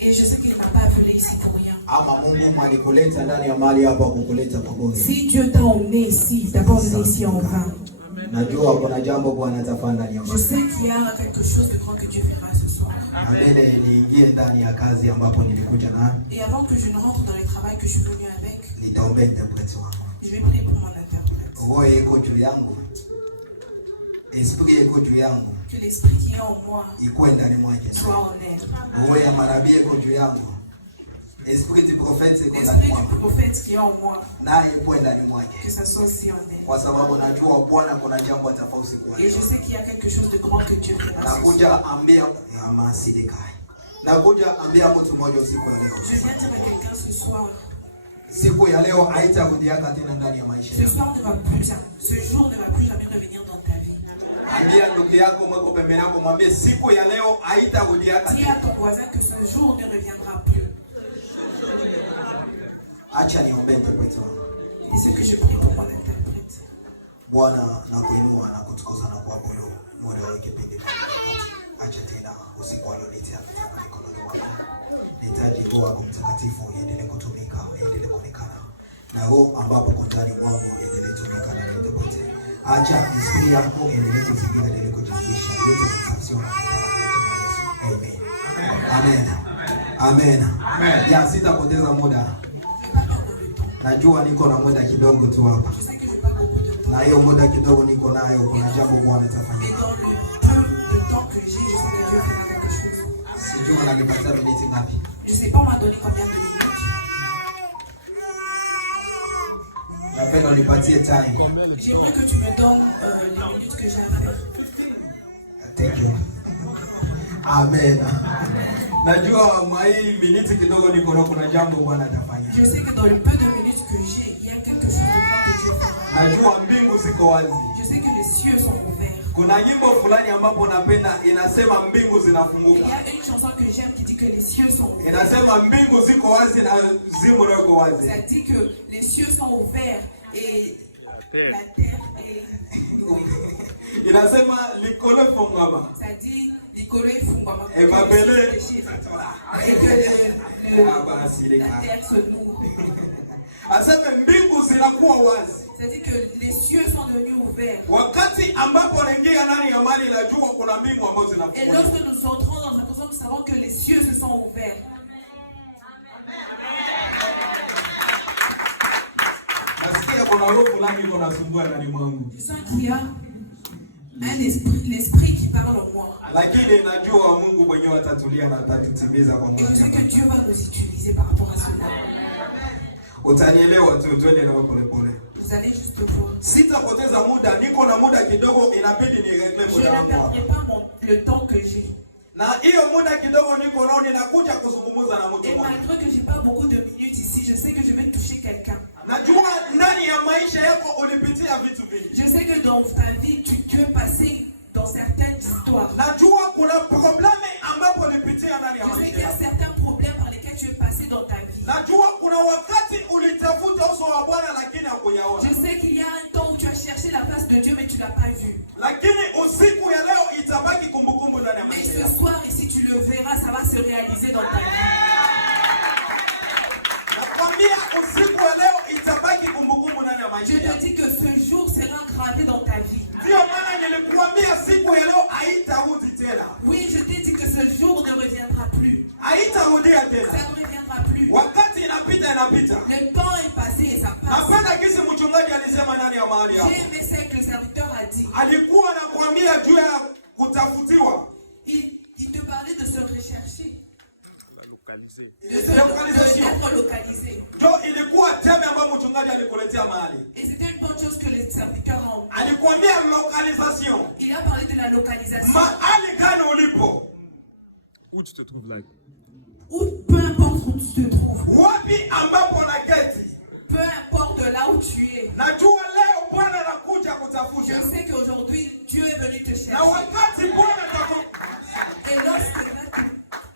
Et je sais qu'il ne m'a pas appelé ici pour rien. Si Dieu t'a emmené ici, il t'a pas emmené ici en vain. Je sais qu'il y a quelque chose de grand que Dieu fera ce soir. Et avant que je ne rentre dans le travail que je suis venu avec, je vais prier pour mon interprète. Que l'esprit qui est en moi soit en elle. L'esprit du prophète qui est en moi, que ça soit aussi en elle. Et je sais qu'il y a quelque chose de grand que Dieu fera. Je viens dire à quelqu'un ce soir. Ce soir ne va plus, ce jour ne va plus jamais revenir dans ta vie. Dis à ton voisin que ce jour ne reviendra plus. Et c'est que je prie pour mon interprète. Amen. Ya sitapoteza muda. Najua niko na muda kidogo tu hapa. Na hiyo muda kidogo niko nayo, kuna jambo Bwana atafanya. Sijui ananipatia minutes ngapi. Je sais pas, on m'a donné combien de minutes. Napenda unipatie time. J'aimerais que tu me donnes les minutes que j'ai à faire. Thank you. Amen. Najua hii minutes kidogo niko na kuna jambo Bwana atafanya. Je sais que dans le peu de minutes que j'ai, il y a quelque chose de grand que Dieu fera. Najua mbingu ziko wazi. Je sais que les cieux sont ouverts. Kuna nyimbo fulani ambapo napenda inasema mbingu zinafunguka. Il y a une chanson que j'aime qui dit que les cieux sont ouverts. Inasema mbingu ziko wazi na zimu ziko wazi. Ça dit que les cieux sont ouverts et la terre est inasema likolo fungama. Ça dit likolo fungama. Et babele et que la terre se noue. Aseme mbingu zinakuwa wazi. Ça dit que les cieux sont devenus ouverts. Wakati ambapo naingia ndani ya mali najua kuna mbingu ambazo zinafunguka. Et lorsque nous entrons dans sa présence, nous savons que les cieux se sont ouverts. Nasikia kuna roho fulani iko nasumbua ndani mwangu. Je sens qu'il y a un esprit, l'esprit qui parle en moi. Lakini najua Mungu mwenyewe atatulia na atatutimiza kwa Et je sais que moyo. Dieu va nous utiliser par rapport à cela. Utanielewa tu, twende na pole pole. Vous allez juste voir. Sitapoteza muda, niko na muda kidogo, inabidi niregle Je muda ne wangu. perdrai pas le temps que j'ai. Na hiyo muda kidogo niko nao, ninakuja kuzungumza na mtu Et mmoja. malgré que j'ai pas beaucoup de minutes ici, je sais que je vais toucher quelqu'un. Najua ndani ya maisha yako ulipitia vitu vingi. Je sais que dans ta vie, tu es passé dans certaines histoires. Najua kuna probleme ambapo ulipitia ndani ya Je sais qu'il y maisha a yako. certains problèmes par lesquels tu es passé dans ta vie. Najua kuna wakati ulitafuta uso wa Bwana lakini hukuyaona. Je sais qu'il y a un temps où tu as cherché la face de Dieu mais tu l'as pas vu. Lakini usiku ya leo itabaki kumbukumbu ndani ya Et maisha ce yako. soir, ici, tu le verras, ça va se réaliser dans ta vie. Nakwambia usiku ya leo itabaki kumbukumbu ndani ya Je maisha te yako. dis que ce jour sera gravé dans ta vie. Ndio maana nilikuambia siku ya leo haitarudi tena. Oui, je t'ai dit que ce jour ne reviendra plus. Haitarudia Ça tena. ne reviendra plus. Wakati inapita inapita. Le temps est passé et ça passe. Napenda kisi mchungaji alisema ndani ya mahali hapo. J'ai aimé ce que le serviteur a dit. Alikuwa anakuambia juu ya kutafutiwa. Il te parlait de se rechercher. De Localisation. d'être localisé. Jo ilikuwa teme ambayo mchungaji alikuletea mahali. Et c'était une bonne chose que les serviteurs ont. Alikuambia localisation. Il a parlé de la localisation. Mahali gani ulipo? Où tu te trouves là? Ou peu importe où tu te trouves. Wapi ambapo na geti? Peu importe là où tu es. Najua leo Bwana anakuja Je kutafuta. sais qu'aujourd'hui, Dieu est venu te Na chercher. wakati Bwana Et lorsqu'il va te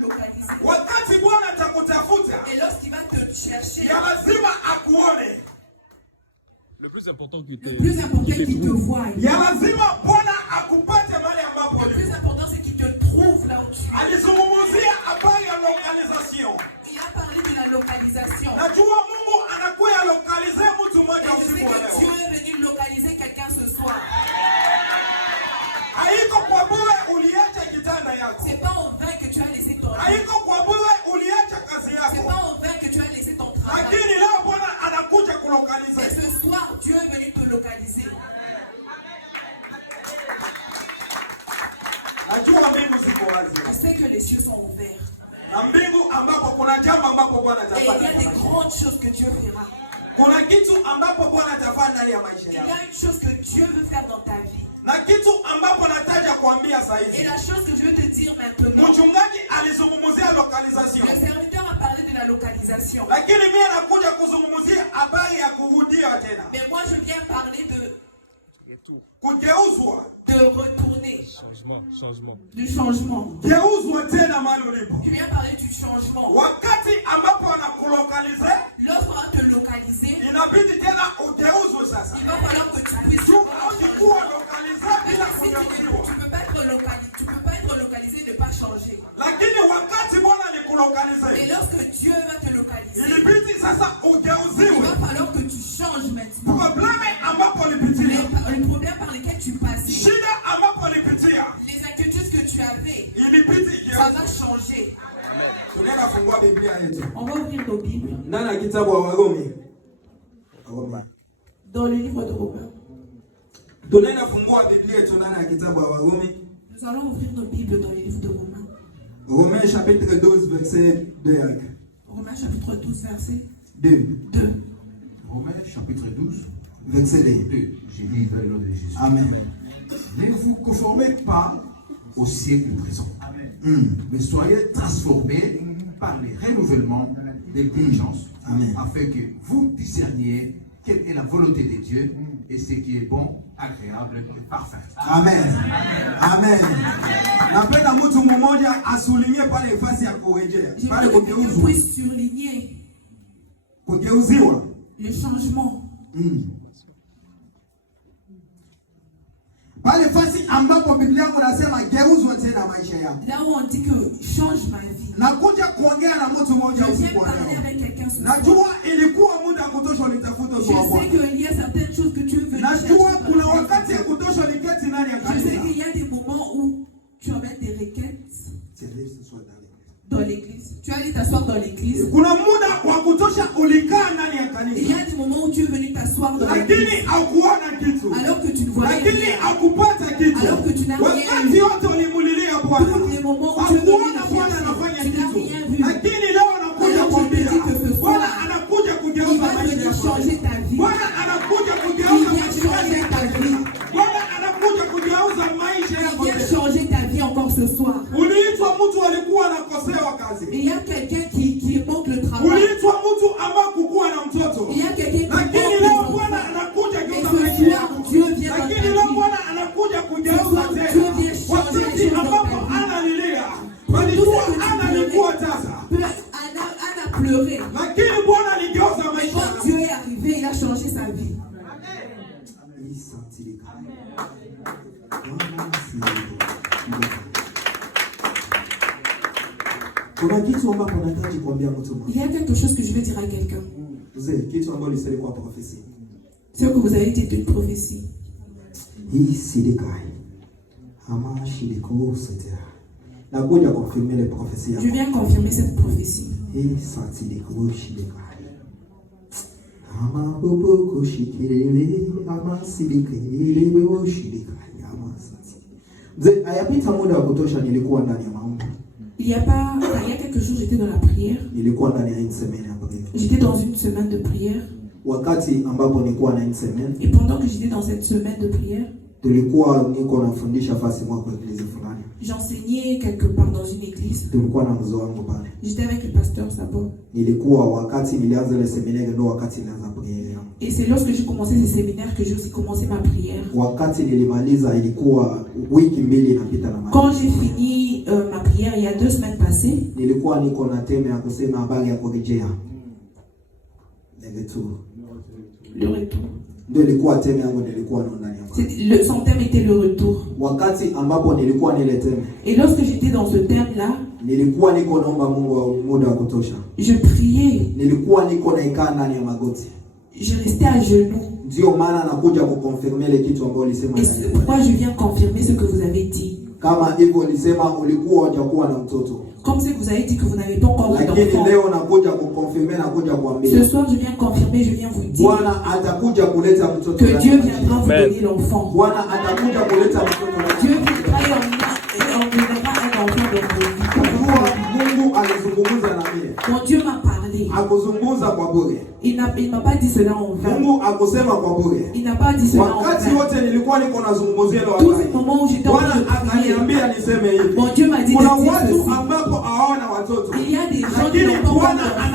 localiser, wakati Bwana atakutafuta, et lorsqu'il va te chercher, ya lazima akuone. Le plus important qui le plus important c'est qu'il te voie. Ya lazima Bwana akupate mahali ambapo Le ulipo. plus important c'est qu'il te trouve là où tu es. Alizungumzia Bwana Et il y a des grandes choses que Dieu fera. Kuna kitu ambapo Bwana atafanya ndani ya maisha yako. Il y yako. a une chose que Dieu veut faire dans ta vie. Na kitu ambapo nataja kuambia sasa hivi. Et la chose que je veux te dire maintenant. Mchungaji alizungumzia localisation. Le serviteur a parlé de la localisation. Lakini mimi nakuja kuzungumzia habari ya kurudia tena. Mais moi je viens parler de kugeuzwa. De retourner. Changement. Du changement. Geuzwa tena mahali ulipo. Je viens parler du changement. Wakati ambapo anakulokalize, lorsqu'on va te localiser, inabidi tena ugeuzwe sasa. Il va falloir que tu puisses kuwa localisé bila kugeuziwa. Tu peux pas être localisé et ne pas changer. Lakini wakati Bwana alikulokalize, et lorsque Dieu va te localiser, ilibidi sasa ugeuziwe. Il va falloir que tu changes maintenant. Problème ambapo ulipitia, les problèmes par lesquels tu passais, shida ambapo ulipitia, les inquiétudes que tu avais, ilibidi ça va changer. Tunaenda fungua Biblia yetu. On va ouvrir nos Bibles. Ndani ya kitabu wa Warumi. Dans le livre de Romains. Tunaenda fungua Biblia yetu ndani ya kitabu wa Warumi. Nous allons ouvrir nos Bibles dans le livre de Romains. Romains chapitre 12 verset 2. Romains chapitre 12 verset 2. Romains chapitre 12 verset 2. J'ai dit dans le nom de Jésus. Amen. Ne vous conformez pas au siècle présent. Mais soyez transformés par le renouvellement des diligence, afin que vous discerniez quelle est la volonté de Dieu et ce qui est bon, agréable et parfait. Amen. Amen. Napenda mtu mmoja asulinie pale fasi ya kurejea. Pale kugeuzwa. Puisse surligner kugeuziwa. Le changement. Pale fasi ambapo Biblia yangu nasema geuzwa tena maisha yako. Là où on dit que change ma vie. Nakuja kuongea na mtu mmoja usiku wa leo. Najua ilikuwa muda kutosha ulitafuta uso wako. Je sais qu'il y a certaines choses que tu veux. Najua kuna wakati ya kutosha uliketi ndani ya kanisa. Je sais qu'il y a des moments où tu emmènes des requêtes dans l'église. Tu allais t'asseoir dans l'église. Kuna muda wa kutosha ulikaa ndani ya kanisa. Il y a des moments où tu es venu t'asseoir dans l'église. Lakini haukuona kitu. Alors que tu ne vois rien. Lakini haukupata kitu. Alors que tu n'as rien vu. Wakati wote ulimulilia Bwana. Tous les moments où tu es venu Bwana anafanya tu n'as rien vu. Lakini leo anakuja kuambia Bwana anakuja kugeuza maisha yako. Bwana anakuja kugeuza maisha yako. Bwana anakuja kugeuza maisha yako. Il vient changer ta vie encore ce soir. Uliitwa mtu alikuwa anakosewa kazi. Il y a quelqu'un qui manque le travail. Uliitwa mtu ambaye kukuwa na mtoto. Il y a quelqu'un qui manque Lakini leo Bwana anakuja kugeuza maisha yako. Lakini leo Bwana anakuja kugeuza tena. Wakati ambapo analilia, walikuwa analikuwa tasa. Anna pleurait. Lakini Bwana aligeuza maisha yako. Quand Dieu est arrivé, il a changé sa vie. Kuna kitu ambapo nataka kuambia mtu mmoja. Il y a quelque chose que je veux dire à quelqu'un. Kitu ambacho lisilikuwa prophétie. Ce que vous avez dit d'une prophétie. Hii sidikai. Ama shidiko setera. Nakuja confirmer les prophéties. Je viens confirmer cette prophétie. Hii satidiko shidikai. Ama bobo koshikirele ama sidikele bobo shidikai ama sati. Ayapita muda wa kutosha nilikuwa ndani ya maombi. Il y a quelques jours, j'étais dans la prière. Nilikuwa ndani ya semaine hapo. J'étais dans une semaine de prière. Wakati ambapo nilikuwa na semaine. Et pendant que j'étais dans cette semaine de prière, tulikuwa niko nafundisha fasi moja kwa eglise fulani. J'enseignais quelque part dans une église. Tulikuwa na mzee wangu pale. J'étais avec le pasteur Sabo. Nilikuwa wakati nilianza le séminaire ndio wakati nilianza prière. Et c'est lorsque j'ai commencé ce séminaire que j'ai aussi commencé ma prière. Wakati nilimaliza ilikuwa wiki mbili inapita na Quand j'ai fini ma prière il y a 2 semaines passées, nilikuwa niko na tema ya kusema habari ya kurejea. Le retour. Ndio ilikuwa tema yangu nilikuwa ndani ya. Son thème était le retour. Wakati ambapo nilikuwa nile tema. Et lorsque j'étais dans ce thème-là, nilikuwa niko naomba Mungu muda wa kutosha. Je priais. Nilikuwa niko naikaa ndani ya magoti. Je restais à genoux. Ndio maana nakuja kuconfirmer le kitu ambacho ulisema. Et c'est pourquoi je viens confirmer ce que vous avez dit. Kama hivyo ulisema ulikuwa hujakuwa na mtoto. Comme si vous avez dit que vous n'avez pas encore d'enfant. Lakini leo nakuja kuconfirmer, nakuja kuambia. Ce soir je viens confirmer, je viens vous dire. Bwana atakuja kuleta mtoto. Que Dieu viendra vous donner l'enfant. Bwana atakuja kuleta mtoto. Dieu viendra et on donnera un enfant dans vos vies. Mungu alizungumza na mimi. Quand Dieu m'a parlé. akuzungumza kwa bure. Il m'a pas dit cela en vain. Mungu akusema kwa bure. Il n'a pas dit cela en vain. Wakati wote nilikuwa niko nazungumzia leo. Tous ces moments où j'étais en train de prier, akaniambia niseme hivi. Mon Dieu m'a dit de dire ceci. Il y a des gens qui n'ont pas encore d'enfants.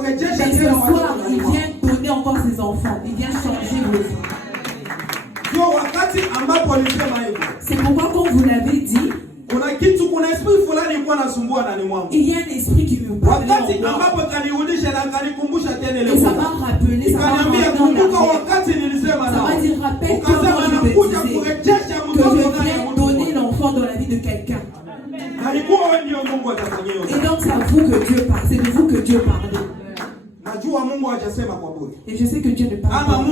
Mais ce soir, il vient donner encore ses enfants. Il vient changer vos vies. C'est pourquoi quand vous l'avez dit, il y a un esprit qui me parle. Et ça m'a rappelé, ça m'a ramené en arrière. Ça m'a dit, rappelle-toi quand je te disais que je viens donner l'enfant dans la vie de quelqu'un. Et donc c'est à vous que Dieu parle. C'est de vous que Dieu parle. Et je sais que Dieu ne parle pas.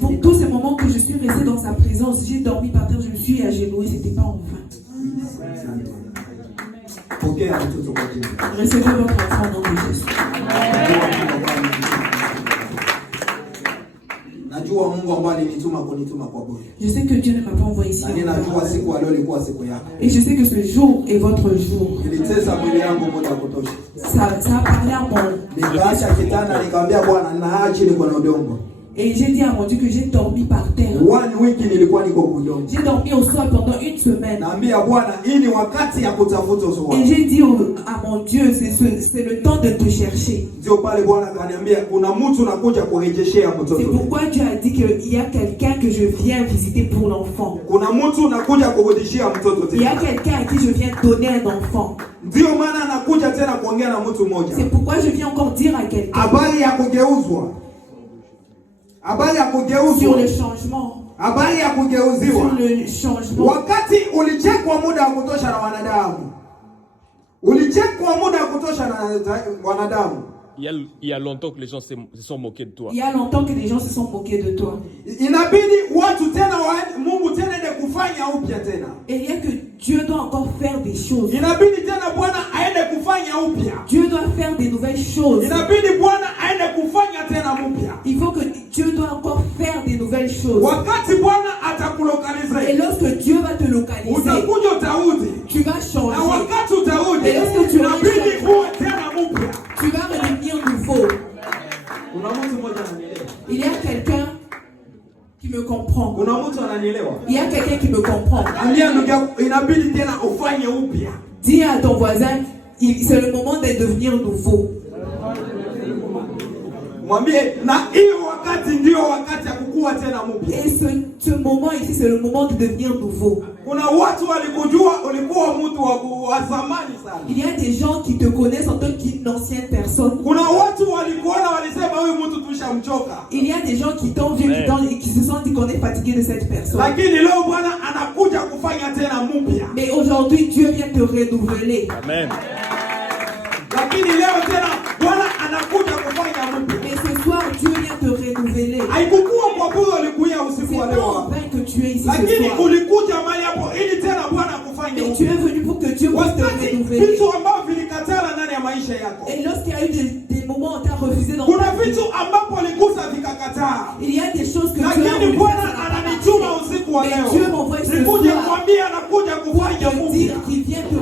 Pour tous ces moments que je suis resté dans sa présence, j'ai dormi par terre, je me suis agenouillé, c'était pas en vain. Recevez votre enfant au nom de Jésus. Je sais que Dieu ne m'a pas envoyé ici. Et je sais que ce jour est votre jour. Ça a parlé à mon. Et j'ai dit à mon Dieu que j'ai dormi par terre. J'ai dormi au sol pendant une semaine. Et j'ai dit à mon Dieu, c'est le temps de te chercher. C'est pourquoi Dieu a dit qu'il y a quelqu'un que je viens visiter pour l'enfant. Il y a quelqu'un à qui je viens donner un enfant. C'est pourquoi je viens encore dire à quelqu'un sur le changement. Sur le changement. Il y a longtemps que les gens se sont moqués de toi. Il y a longtemps que les gens se sont moqués de toi. Et il y a que Dieu doit encore faire des choses. Dieu doit faire des nouvelles choses. Il faut que Dieu doit encore faire des nouvelles choses. Et lorsque Dieu va te localiser, tu vas changer. Et lorsque tu vas changer, tu vas redevenir nouveau. Il y a quelqu'un qui me comprend. Il y a quelqu'un qui me comprend. Dis à ton voisin, c'est le moment de devenir nouveau. Et ce moment ici, c'est le moment de devenir nouveau. Il y a des gens qui te connaissent en tant qu'une ancienne personne. Il y a des gens qui t'ont vu et qui se sont dit qu'on est fatigué de cette personne. Mais aujourd'hui, Dieu vient te renouveler. Amen. Et ce soir, Dieu vient te renouveler. C'est pas en vain que tu es ici ce soir. Mais tu es venu pour que Dieu puisse te renouveler. Et lorsqu'il y a eu des moments où tu as refusé dans ta vie, il y a des choses que Dieu a refusé. Mais Dieu m'envoie ce soir pour te dire qu'il vient te